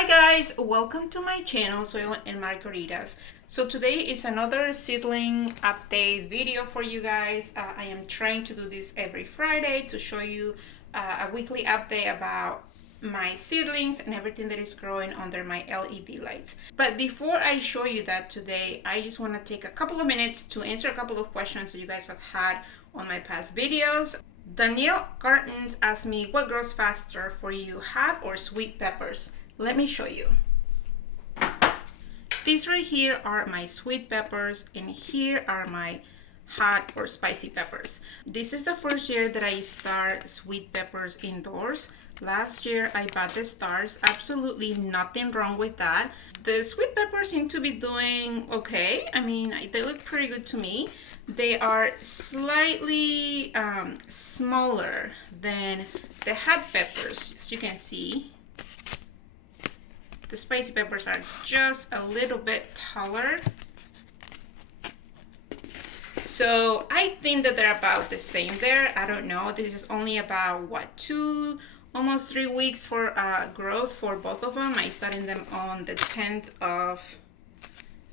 Hi guys, welcome to my channel SoilandMagaritas. So today is another seedling update video for you guys. I am trying to do this every Friday to show you a weekly update about my seedlings and everything that is growing under my LED lights. But before I show you that today, I just want to take a couple of minutes to answer a couple of questions that you guys have had on my past videos. Danielle Cartons asked me, what grows faster for you, hot or sweet peppers? Let me show you. These right here are my sweet peppers and here are my hot or spicy peppers. This is the first year that I start sweet peppers indoors. Last year I bought the stars, absolutely nothing wrong with that. The sweet peppers seem to be doing okay. I mean, they look pretty good to me. They are slightly smaller than the hot peppers, as you can see. The spicy peppers are just a little bit taller. So I think that they're about the same there. I don't know. This is only about what, almost 3 weeks for growth for both of them. I started them on the 10th of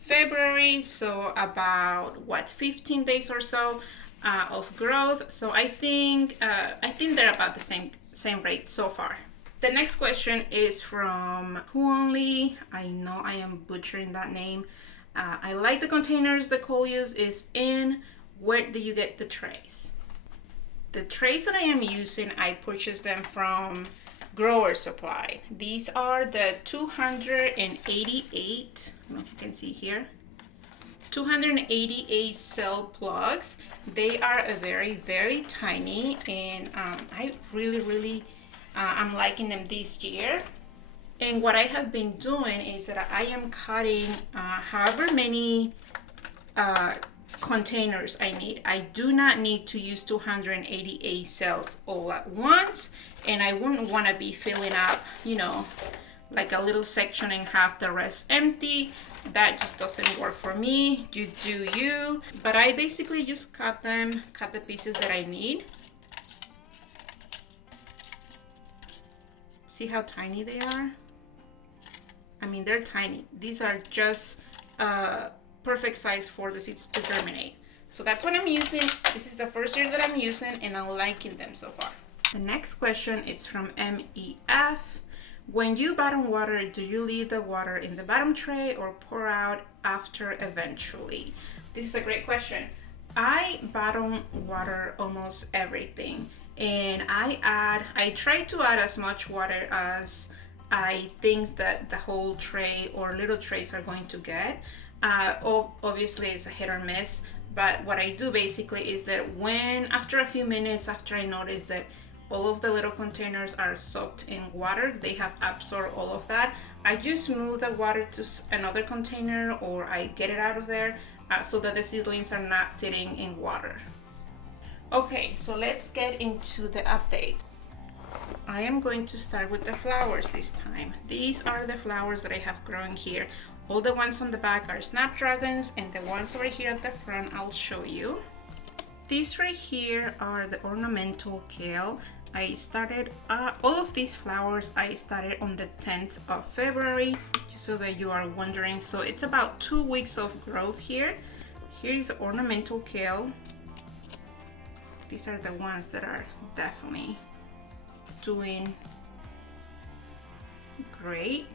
February, so about what, 15 days or so of growth. So I think they're about the same rate so far. The next question is from Who Only. I know I am butchering that name. I like the containers the Coleus is in. Where do you get the trays? The trays that I am using, I purchased them from Grower Supply. These are the 288, I don't know if you can see here, 288 cell plugs. They are very, very tiny, and I really I'm liking them this year. And what I have been doing is that I am cutting however many containers I need. I do not need to use 288 cells all at once, and I wouldn't want to be filling up, you know, like a little section and have the rest empty. That just doesn't work for me. You do you. But I basically just cut the pieces that I need. See how tiny they are? I mean, they're tiny. These are just perfect size for the seeds to germinate. So that's what I'm using. This is the first year that I'm using, and I'm liking them so far. The next question is from MEF. When you bottom water, do you leave the water in the bottom tray or pour out after eventually? This is a great question. I bottom water almost everything. And I try to add as much water as I think that the whole tray or little trays are going to get. Obviously it's a hit or miss, but what I do basically is that after a few minutes, after I notice that all of the little containers are soaked in water, they have absorbed all of that, I just move the water to another container, or I get it out of there so that the seedlings are not sitting in water. Okay, so let's get into the update. I am going to start with the flowers this time. These are the flowers that I have grown here. All the ones on the back are snapdragons, and the ones over here at the front I'll show you. These right here are the ornamental kale. I started all of these flowers I started on the 10th of February, just so that you are wondering. So it's about 2 weeks of growth here. Here is the ornamental kale. These are the ones that are definitely doing great.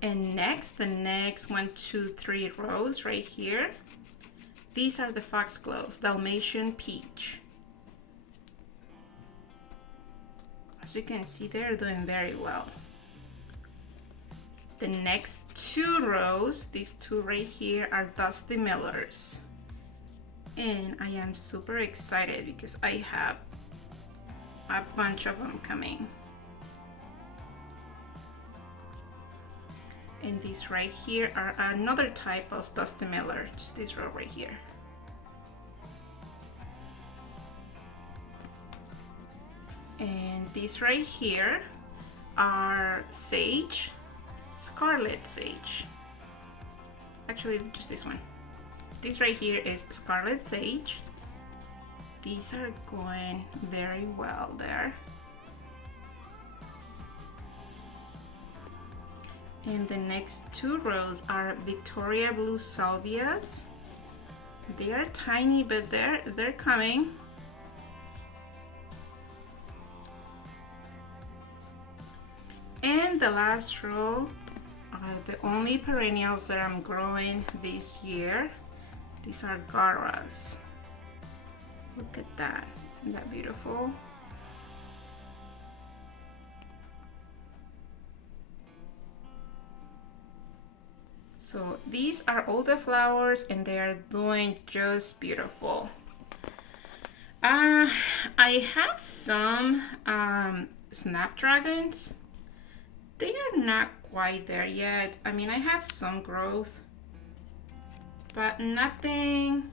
And next, the next 1, 2, 3 rows right here, these are the foxglove, Dalmatian peach. As you can see, they're doing very well. The next 2 rows, these 2 right here, are Dusty Millers. And I am super excited because I have a bunch of them coming. And these right here are another type of Dusty Miller, just this row right here. And these right here are sage, scarlet sage. Actually, just this one. This right here is scarlet sage. These are going very well there. And the next 2 rows are Victoria Blue Salvias. They are tiny, but they're coming. And the last row are the only perennials that I'm growing this year. These are Garas. Look at that. Isn't that beautiful? So these are all the flowers and they are doing just beautiful. I have some snapdragons. They are not quite there yet. I mean, I have some growth, but nothing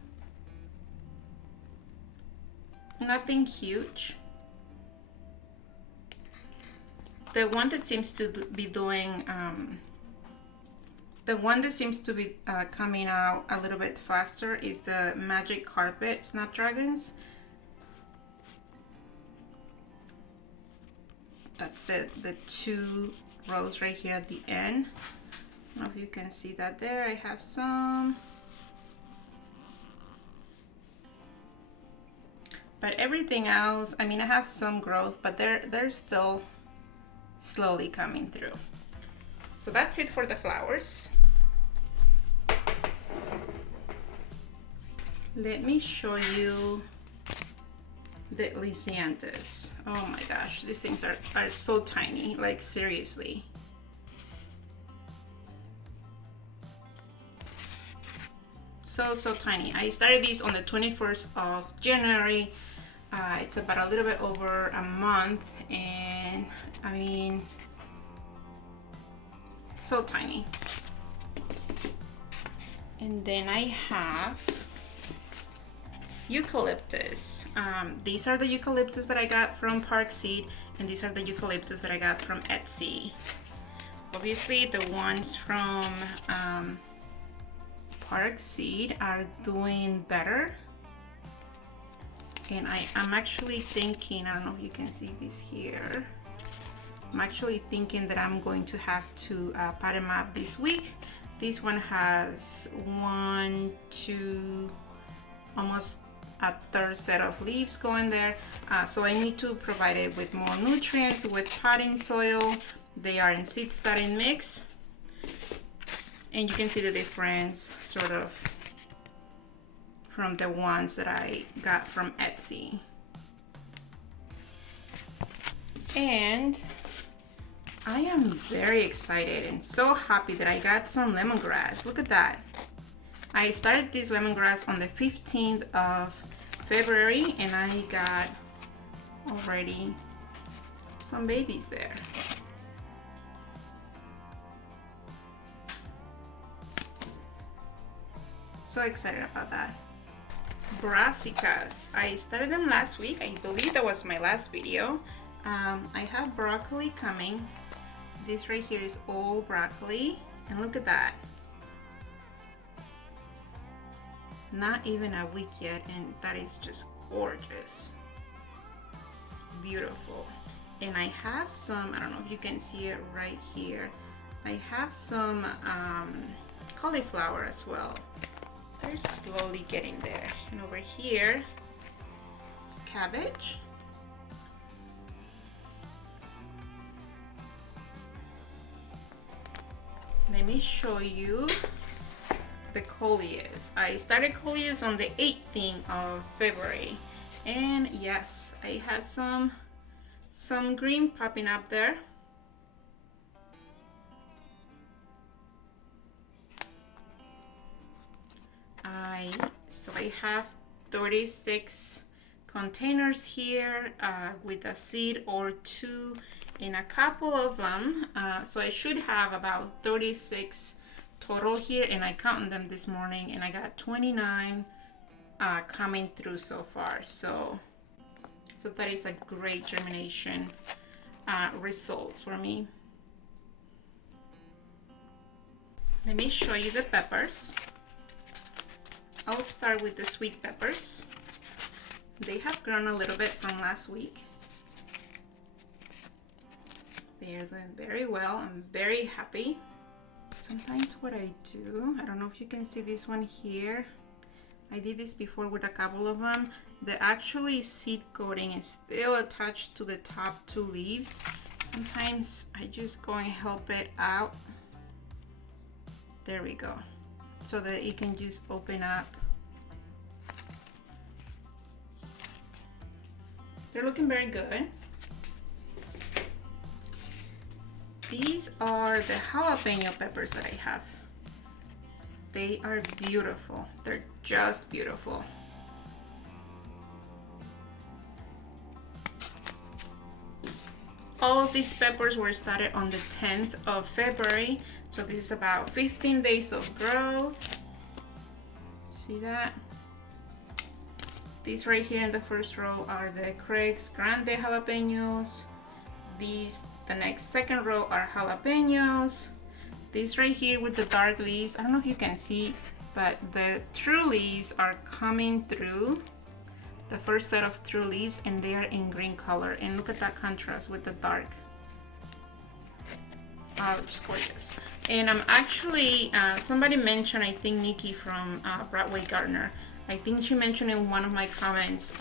huge. The one that seems to be doing coming out a little bit faster is the Magic Carpet Snapdragons. That's the 2 rows right here at the end. I don't know if you can see that there. I have some. But everything else, I mean, I have some growth, but they're still slowly coming through. So that's it for the flowers. Let me show you the Lysianthus. Oh my gosh, these things are so tiny, like seriously. So tiny. I started these on the 21st of January. It's about a little bit over a month, and I mean, so tiny. And then I have Eucalyptus. These are the Eucalyptus that I got from Park Seed, and these are the Eucalyptus that I got from Etsy. Obviously the ones from Park Seed are doing better, and I'm actually thinking, I don't know if you can see this here, I'm actually thinking that I'm going to have to pot them up this week. This one has 1, 2, almost a 3rd set of leaves going there, so I need to provide it with more nutrients with potting soil. They are in seed starting mix, and you can see the difference sort of from the ones that I got from Etsy. And I am very excited and so happy that I got some lemongrass. Look at that. I started this lemongrass on the 15th of February, and I got already some babies there. So excited about that. Brassicas. I started them last week. I believe that was my last video. I have broccoli coming. This right here is all broccoli, and look at that. Not even a week yet, and that is just gorgeous. It's beautiful. And I have some, I don't know if you can see it right here, I have some cauliflower as well. They're slowly getting there. And over here it's cabbage. Let me show you the Coleus. I started Coleus on the 18th of February, and yes, I had some green popping up there. So I have 36 containers here with a seed or 2 in a couple of them, so I should have about 36 total here, and I counted them this morning and I got 29 coming through so far. So that is a great germination results for me. Let me show you the peppers. I'll start with the sweet peppers. They have grown a little bit from last week. They are doing very well. I'm very happy. sometimes what I do, I don't know if you can see this one here. I did this before with a couple of them. The actually seed coating is still attached to the top 2 leaves. Sometimes I just go and help it out. There we go. So that it can just open up. They're looking very good. These are the jalapeno peppers that I have. They are beautiful. They're just beautiful. All of these peppers were started on the 10th of February. So this is about 15 days of growth. See that? These right here in the first row are the Craig's Grande jalapenos. These, the next second row are jalapenos. These right here with the dark leaves, I don't know if you can see, but the true leaves are coming through. The first set of true leaves, and they are in green color. And look at that contrast with the dark. Oh, just gorgeous. And I'm actually, somebody mentioned, I think Nikki from Broadway Gardener, I think she mentioned in one of my comments,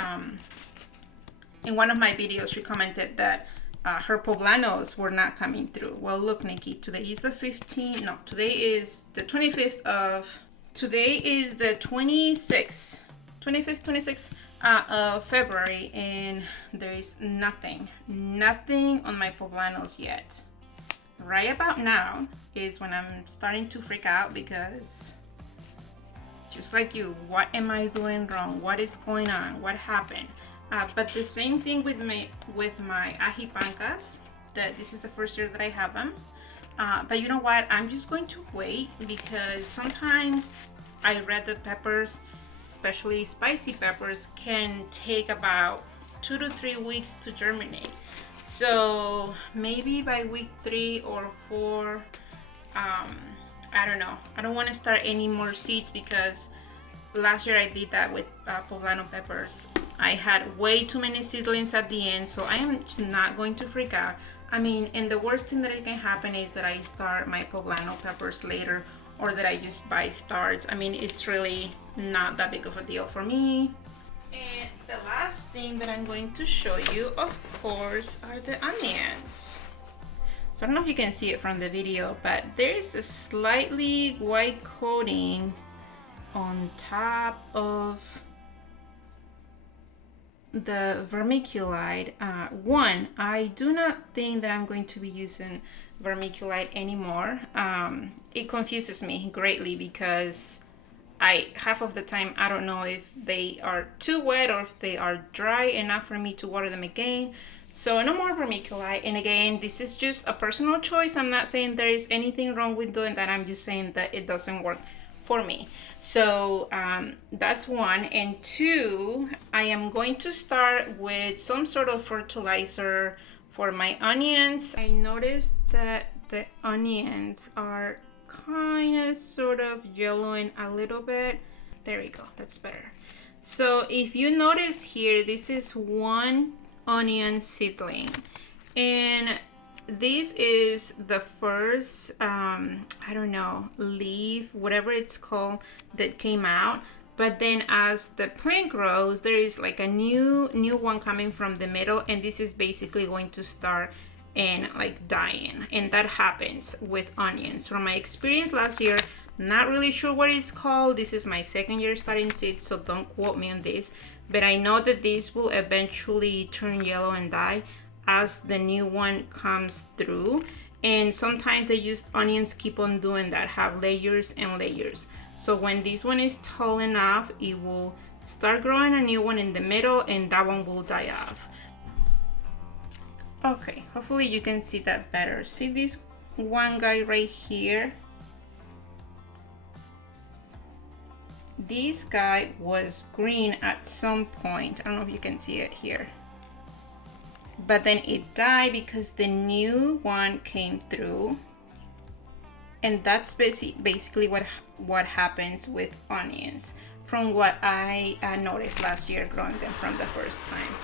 in one of my videos, she commented that her poblanos were not coming through. Well, look, Nikki, today is the 15th, no, today is the 25th of, today is the 26th, 26th of February, and there is nothing on my poblanos yet. Right about now is when I'm starting to freak out, because just like you, what am I doing wrong? What is going on? What happened? But the same thing with my ajipancas, that this is the first year that I have them. But you know what? I'm just going to wait, because sometimes I read the peppers, especially spicy peppers, can take about 2 to 3 weeks to germinate. So maybe by week 3 or 4, I don't know. I don't want to start any more seeds, because last year I did that with poblano peppers. I had way too many seedlings at the end, so I am just not going to freak out. I mean, and the worst thing that can happen is that I start my poblano peppers later, or that I just buy starts. I mean, it's really not that big of a deal for me. And the last thing that I'm going to show you, of course, are the onions. So I don't know if you can see it from the video, but there is a slightly white coating on top of the vermiculite. One, I do not think that I'm going to be using vermiculite anymore. It confuses me greatly, because half of the time I don't know if they are too wet or if they are dry enough for me to water them again. So no more vermiculite. And again, this is just a personal choice. I'm not saying there is anything wrong with doing that. I'm just saying that it doesn't work for me. So that's one. And two, I am going to start with some sort of fertilizer for my onions. I noticed that the onions are kind of sort of yellowing a little bit. There we go, that's better. So if you notice here, this is one onion seedling, and this is the first I don't know, leaf, whatever it's called, that came out. But then as the plant grows, there is like a new one coming from the middle, and this is basically going to start and like dying. And that happens with onions. From my experience last year, not really sure what it's called. This is my second year starting seeds, so don't quote me on this. But I know that this will eventually turn yellow and die as the new one comes through. And sometimes they use onions keep on doing that, have layers and layers. So when this one is tall enough, it will start growing a new one in the middle, and that one will die off. Okay, hopefully you can see that better. See this one guy right here? This guy was green at some point. I don't know if you can see it here. But then it died because the new one came through. And that's basically what happens with onions, from what I noticed last year growing them from the first time.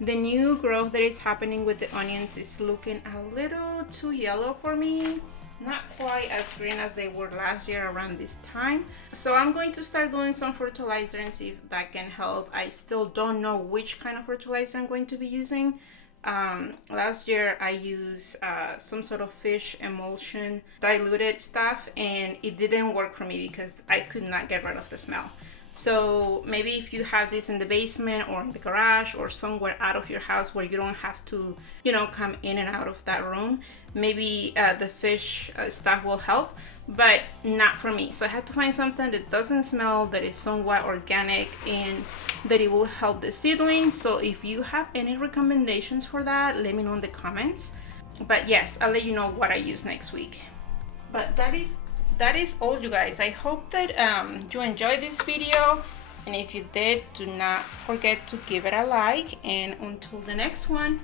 The new growth that is happening with the onions is looking a little too yellow for me. not quite as green as they were last year around this time. So I'm going to start doing some fertilizer and see if that can help. I still don't know which kind of fertilizer I'm going to be using. Last year I used some sort of fish emulsion diluted stuff, and it didn't work for me because I could not get rid of the smell. So maybe if you have this in the basement or in the garage or somewhere out of your house where you don't have to, you know, come in and out of that room, maybe the fish stuff will help, but not for me. So I had to find something that doesn't smell, that is somewhat organic, and that it will help the seedlings. So if you have any recommendations for that, let me know in the comments. But yes, I'll let you know what I use next week. But that is all, you guys. I hope that you enjoyed this video, and if you did, do not forget to give it a like, and until the next one.